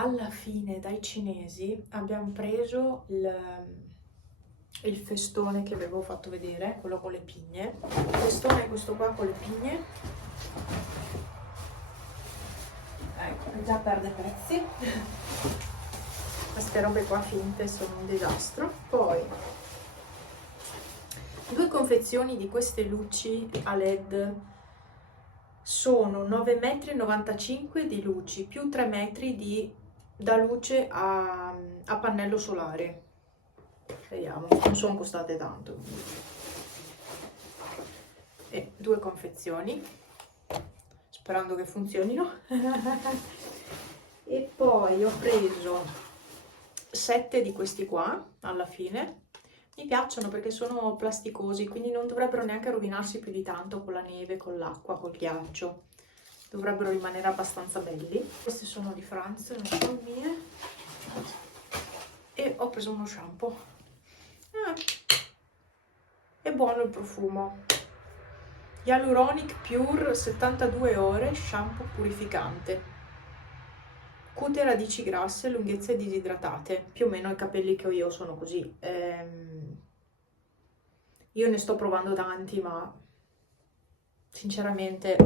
alla fine dai cinesi abbiamo preso il festone che avevo fatto vedere, quello con le pigne. Il festone è questo qua con le pigne. Ecco, che già perde pezzi. Queste robe qua finte sono un disastro. Poi 2 confezioni di queste luci a LED. Sono 9,95 m di luci più 3 metri da luce a pannello solare. Vediamo, non sono costate tanto. E 2 confezioni, sperando che funzionino. E poi ho preso 7 di questi qua alla fine. Mi piacciono perché sono plasticosi, quindi non dovrebbero neanche rovinarsi più di tanto con la neve, con l'acqua, col ghiaccio. Dovrebbero rimanere abbastanza belli. Queste sono di Franz, non sono mie. E ho preso uno shampoo. È buono il profumo. Hyaluronic Pure 72 ore shampoo purificante. Cute radici grasse, lunghezze disidratate. Più o meno i capelli che ho io sono così. Io ne sto provando tanti, ma sinceramente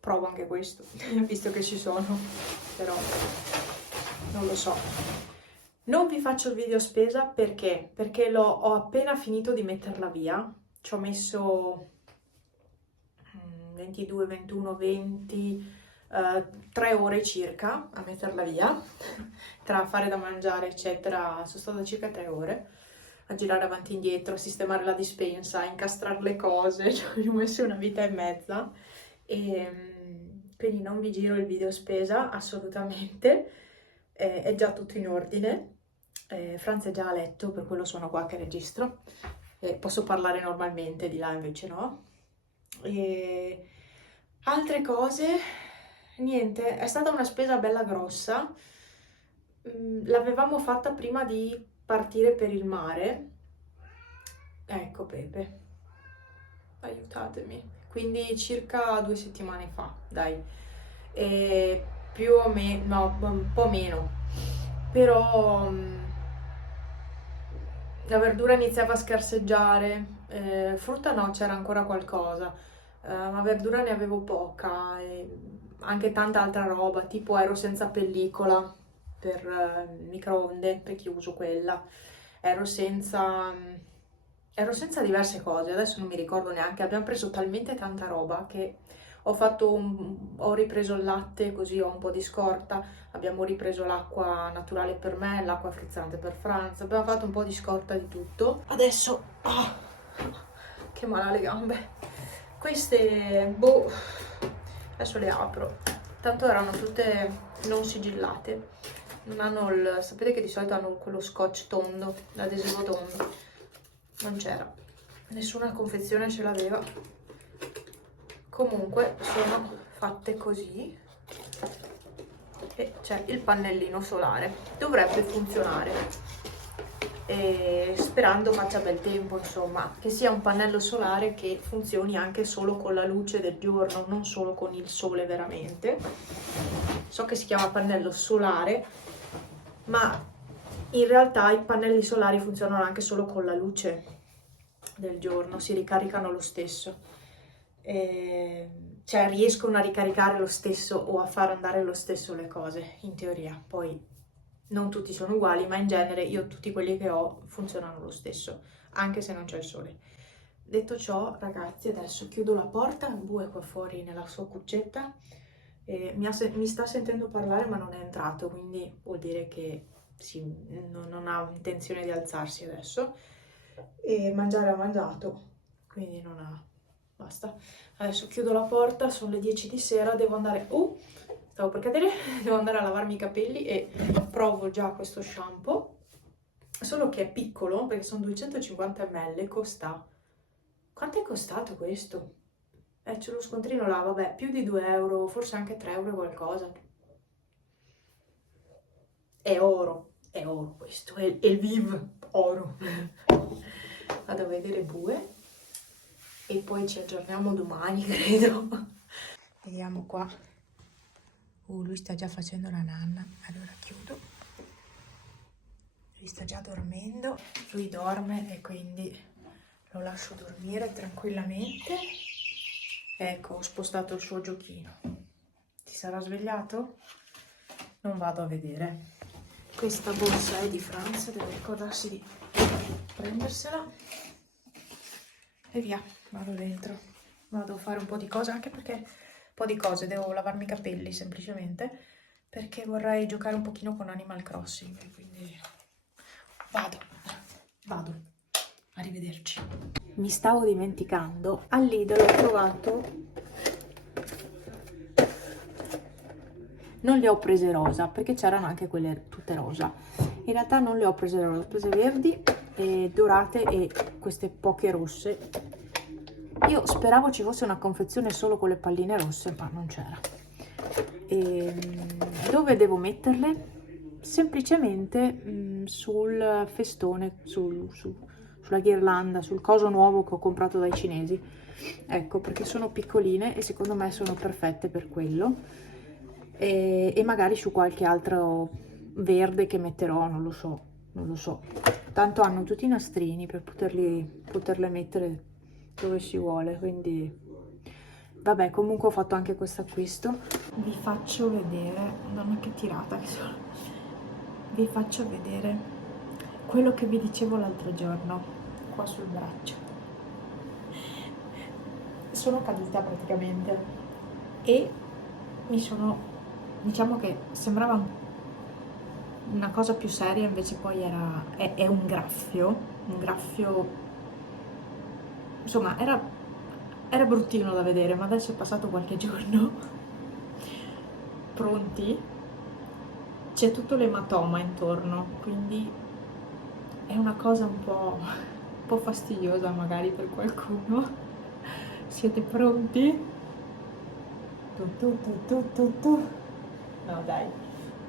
provo anche questo, visto che ci sono, però non lo so. Non vi faccio il video spesa perché ho appena finito di metterla via. Ci ho messo 22, 21, 20, 3 ore circa a metterla via, tra fare da mangiare eccetera. Sono stata circa 3 ore a girare avanti e indietro, a sistemare la dispensa, a incastrare le cose, cioè ci ho messo una vita e mezza. E quindi non vi giro il video spesa assolutamente, è già tutto in ordine. Franz è già a letto, per quello sono qua che registro, posso parlare normalmente, di là invece no. E altre cose, niente, è stata una spesa bella grossa. L'avevamo fatta prima di partire per il mare. Ecco Pepe, aiutatemi. Quindi circa 2 settimane fa, dai. E più o meno, no, un po' meno. Però la verdura iniziava a scarseggiare, frutta no, c'era ancora qualcosa, ma verdura ne avevo poca e anche tanta altra roba, tipo ero senza pellicola per microonde, perché io uso quella, ero senza, ero senza diverse cose, adesso non mi ricordo neanche, abbiamo preso talmente tanta roba che ho ripreso il latte, così ho un po' di scorta, abbiamo ripreso l'acqua naturale per me, l'acqua frizzante per Franz, abbiamo fatto un po' di scorta di tutto. Adesso, che male alle gambe. Queste, boh, adesso le apro. Tanto erano tutte non sigillate. Non hanno sapete che di solito hanno quello scotch tondo, l'adesivo tondo. Non c'era. Nessuna confezione ce l'aveva. Comunque sono fatte così. E c'è il pannellino solare, dovrebbe funzionare, e sperando faccia bel tempo, insomma, che sia un pannello solare che funzioni anche solo con la luce del giorno, non solo con il sole veramente. So che si chiama pannello solare, ma in realtà i pannelli solari funzionano anche solo con la luce del giorno, si ricaricano lo stesso. Cioè riescono a ricaricare lo stesso o a far andare lo stesso le cose, in teoria. Poi non tutti sono uguali, ma in genere io tutti quelli che ho funzionano lo stesso, anche se non c'è il sole. Detto ciò, ragazzi, adesso chiudo la porta, il bue è qua fuori nella sua cuccetta, mi sta sentendo parlare ma non è entrato, quindi vuol dire che sì, non ha intenzione di alzarsi adesso, e mangiare ha mangiato, quindi non ha... Basta. Adesso chiudo la porta, sono le 10 di sera, devo andare... stavo per cadere, devo andare a lavarmi i capelli e provo già questo shampoo, solo che è piccolo, perché sono 250 ml, costa... Quanto è costato questo? C'è lo scontrino là, vabbè, più di 2 euro, forse anche 3 euro qualcosa. È oro questo, è il Viv oro. Vado a vedere bue e poi ci aggiorniamo domani, credo. Vediamo qua. Lui sta già facendo la nanna, allora chiudo. Lui sta già dormendo, lui dorme e quindi lo lascio dormire tranquillamente. Ecco, ho spostato il suo giochino. Ti sarà svegliato? Non vado a vedere. Questa borsa è di Franz, deve ricordarsi di prendersela. E via, vado dentro. Vado a fare un po' di cose, anche perché un po' di cose, devo lavarmi i capelli semplicemente, perché vorrei giocare un pochino con Animal Crossing, quindi vado. Arrivederci. Mi stavo dimenticando, al Lidl ho trovato, non le ho prese rosa perché c'erano anche quelle tutte rosa, in realtà non le ho prese rosa, ho prese verdi e dorate e queste poche rosse. Io speravo ci fosse una confezione solo con le palline rosse, ma non c'era. Dove devo metterle? Semplicemente sul festone, sulla ghirlanda, sul coso nuovo che ho comprato dai cinesi. Ecco, perché sono piccoline e secondo me sono perfette per quello. E magari su qualche altro verde che metterò, non lo so. Tanto hanno tutti i nastrini per poterle mettere dove si vuole, quindi vabbè, comunque ho fatto anche questo acquisto. Vi faccio vedere, madonna che tirata che sono, vi faccio vedere quello che vi dicevo l'altro giorno qua sul braccio. Sono caduta praticamente e diciamo che sembrava una cosa più seria, invece poi è un graffio, insomma era bruttino da vedere, ma adesso è passato qualche giorno. Pronti? C'è tutto l'ematoma intorno, quindi è una cosa un po' fastidiosa magari per qualcuno. Siete pronti? Tu. No dai,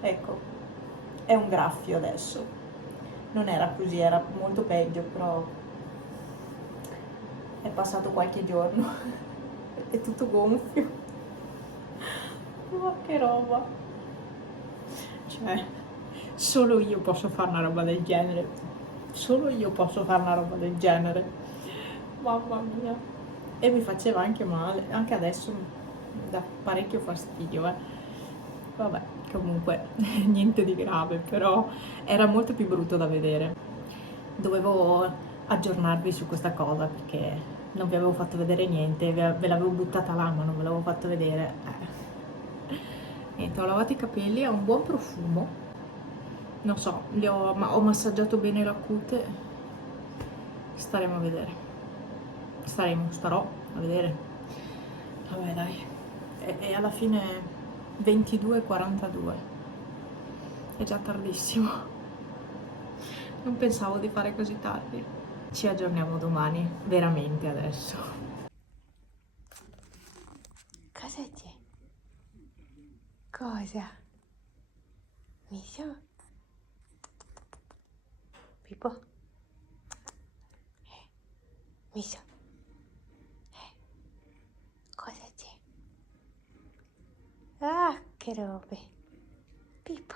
ecco, è un graffio adesso. Non era così, era molto peggio, però è passato qualche giorno. È tutto gonfio. Ma che roba. Cioè, solo io posso fare una roba del genere. Solo io posso fare una roba del genere. Mamma mia. E mi faceva anche male. Anche adesso mi dà parecchio fastidio, Vabbè, comunque, niente di grave, però era molto più brutto da vedere. Dovevo aggiornarvi su questa cosa perché non vi avevo fatto vedere niente, ve l'avevo buttata là, ma non ve l'avevo fatto vedere. Niente, ho lavato i capelli, ha un buon profumo. Non so, ho massaggiato bene la cute. Staremo a vedere. Starò a vedere. Vabbè dai. E alla fine 22:42. È già tardissimo. Non pensavo di fare così tardi. Ci aggiorniamo domani, veramente adesso. Cosa c'è? Cosa? Miso? Pippo? Miso? Cosa c'è? Ah, che robe! Pippo?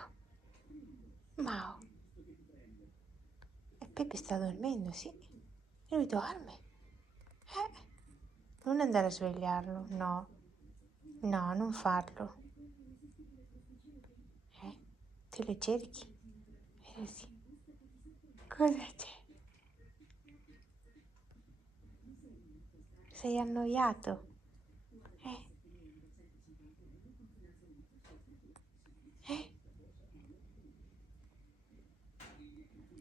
Mao? E Peppe sta dormendo, sì? Lui dorme? Non andare a svegliarlo, no. No, non farlo. Te lo cerchi? Sì. Cosa c'è? Sei annoiato?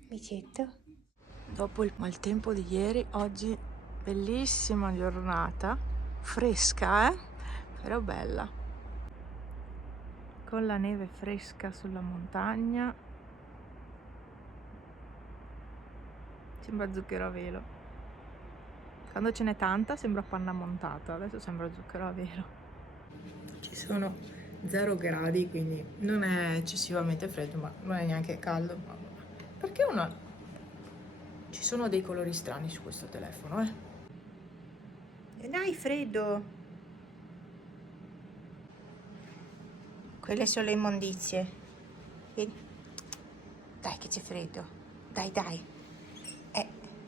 Micetto? Dopo il maltempo di ieri, oggi bellissima giornata, fresca, però bella. Con la neve fresca sulla montagna. Sembra zucchero a velo. Quando ce n'è tanta sembra panna montata, adesso sembra zucchero a velo. Ci sono 0 gradi, quindi non è eccessivamente freddo, ma non è neanche caldo. Perché ci sono dei colori strani su questo telefono, E dai, freddo! Quelle sono le immondizie. Vieni. Dai che c'è freddo. Dai, dai.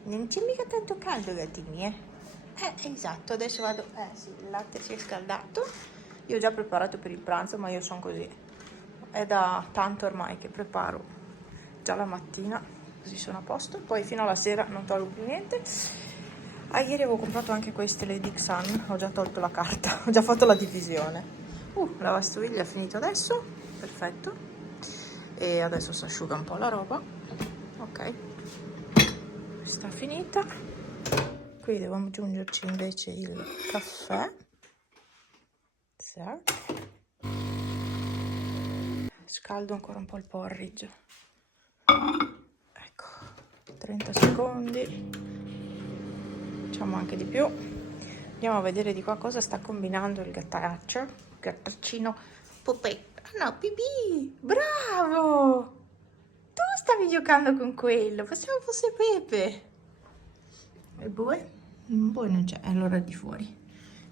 Non c'è mica tanto caldo, gattini, esatto, adesso vado. Sì, il latte si è scaldato. Io ho già preparato per il pranzo, ma io sono così. È da tanto ormai che preparo già la mattina, così sono a posto. Poi fino alla sera non tolgo più niente. Ieri avevo comprato anche queste, le Dixon. Ho già tolto la carta, ho già fatto la divisione. La lavastoviglie è finito adesso, perfetto. E adesso si asciuga un po' la roba. Ok, sta finita. Qui devo aggiungerci invece il caffè. Scaldo ancora un po' il porridge. Ecco, 30 secondi. Facciamo anche di più. Andiamo a vedere di qua cosa sta combinando il gattaccino Pupetto. No, pipì, bravo! Tu stavi giocando con quello, pensavo fosse Pepe. E Bue? Bue non c'è, allora è di fuori.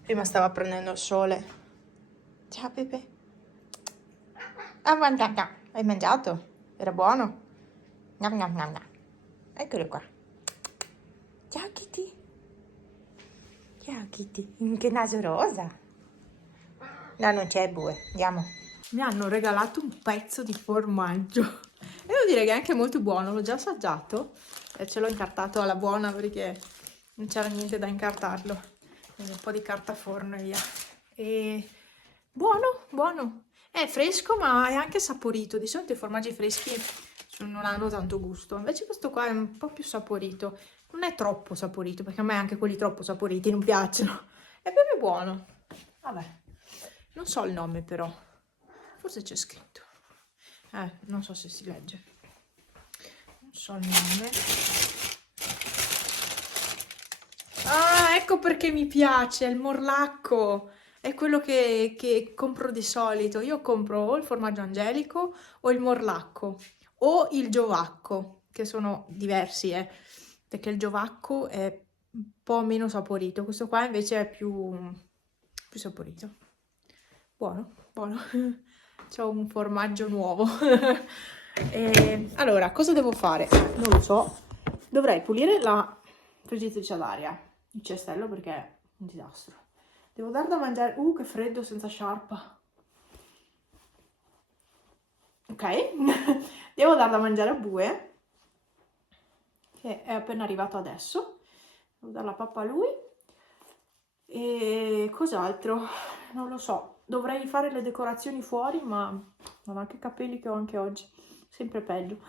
Prima stava prendendo il sole. Ciao Pepe. Ah, mangiato. Hai mangiato? Era buono? Nam nam nam nam. Eccolo qua. Ciao Kitty. Ciao Kitty. Che naso rosa. No, non c'è Bue. Andiamo. Mi hanno regalato un pezzo di formaggio. E devo dire che è anche molto buono. L'ho già assaggiato. E ce l'ho incartato alla buona perché non c'era niente da incartarlo. Quindi un po' di carta forno e via. E buono, buono. È fresco ma è anche saporito. Di solito i formaggi freschi non hanno tanto gusto. Invece questo qua è un po' più saporito. Non è troppo saporito, perché a me anche quelli troppo saporiti non piacciono. È proprio buono. Vabbè, non so il nome però. Forse c'è scritto. Non so se si legge. Non so il nome. Ah, ecco perché mi piace, è il morlacco. È quello che compro di solito. Io compro o il formaggio angelico o il morlacco o il giovacco, che sono diversi, perché il giovacco è un po' meno saporito. Questo qua invece è più saporito. Buono, buono. C'ho un formaggio nuovo. Allora, cosa devo fare? Non lo so. Dovrei pulire la friggitrice ad aria, il cestello, perché è un disastro. Devo dar da mangiare. Che freddo senza sciarpa. Ok. Devo dar da mangiare a Bue, che è appena arrivato adesso. Devo dare la pappa a lui. E cos'altro? Non lo so. Dovrei fare le decorazioni fuori, ma non ho anche i capelli che ho anche oggi. Sempre peggio.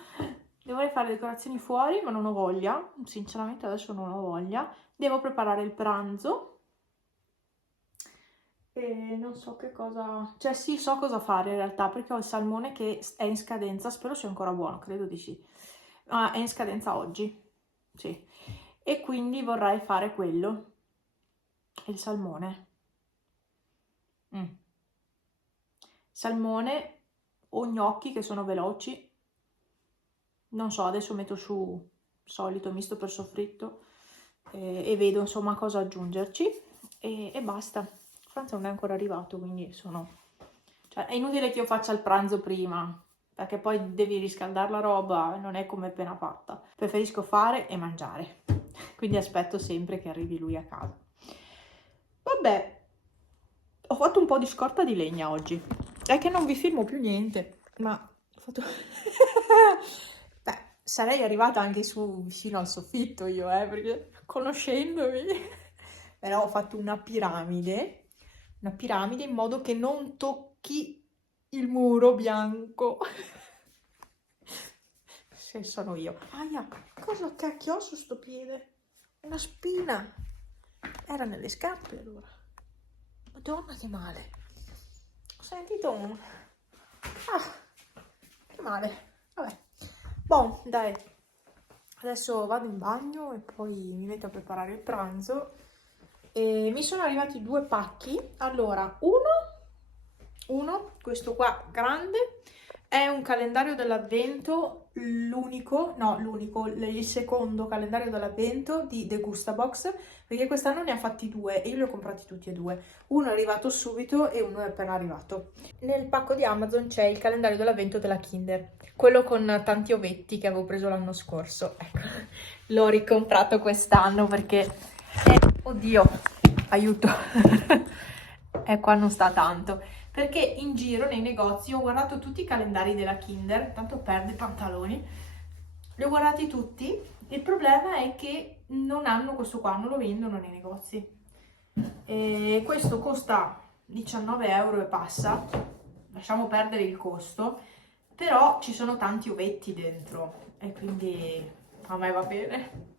Dovrei fare le decorazioni fuori, ma non ho voglia. Sinceramente adesso non ho voglia. Devo preparare il pranzo. E non so che cosa. Cioè, sì, so cosa fare in realtà, perché ho il salmone che è in scadenza. Spero sia ancora buono, credo di sì. È in scadenza oggi. Sì. E quindi vorrei fare quello. Il salmone. Salmone o gnocchi che sono veloci. Non so, adesso metto su solito misto per soffritto e vedo insomma cosa aggiungerci e basta. Franza non è ancora arrivato, quindi cioè, è inutile che io faccia il pranzo prima, perché poi devi riscaldare la roba, non è come appena fatta. Preferisco fare e mangiare, quindi aspetto sempre che arrivi lui a casa. Vabbè, ho fatto un po' di scorta di legna oggi. È che non vi filmo più niente, ma ho fatto. Beh, sarei arrivata anche su vicino al soffitto io, perché conoscendomi. Però ho fatto una piramide in modo che non tocchi il muro bianco. Se sono io. Aia, cosa cacchio ho su sto piede? Una spina. Era nelle scarpe allora. Madonna che male. Ho sentito un. Che male. Vabbè. Boh, dai. Adesso vado in bagno e poi mi metto a preparare il pranzo. E mi sono arrivati 2 pacchi. Allora, uno, questo qua grande, È un calendario dell'avvento, il secondo calendario dell'avvento di The Gustabox, perché quest'anno ne ha fatti due e io li ho comprati tutti e due. Uno è arrivato subito e uno è appena arrivato. Nel pacco di Amazon c'è il calendario dell'avvento della Kinder, quello con tanti ovetti che avevo preso l'anno scorso. Ecco, l'ho ricomprato quest'anno perché... oddio, aiuto! Qua non sta tanto. Perché in giro nei negozi ho guardato tutti i calendari della Kinder, tanto perde i pantaloni, li ho guardati tutti. Il problema è che non hanno questo qua, non lo vendono nei negozi. E questo costa 19 euro e passa, lasciamo perdere il costo, però ci sono tanti ovetti dentro e quindi a me va bene.